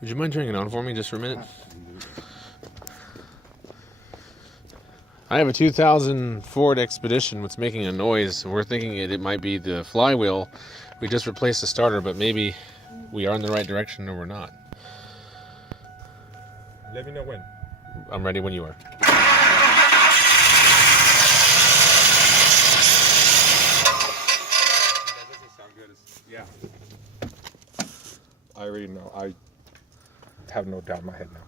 Would you mind turning it on for me just for a minute? I have a 2000 Ford Expedition that's making a noise. We're thinking it might be the flywheel. We just replaced the starter, but maybe we are in the right direction or we're not. Let me know when. I'm ready when you are. That doesn't sound good. Yeah. I already know. I have no doubt in my head now.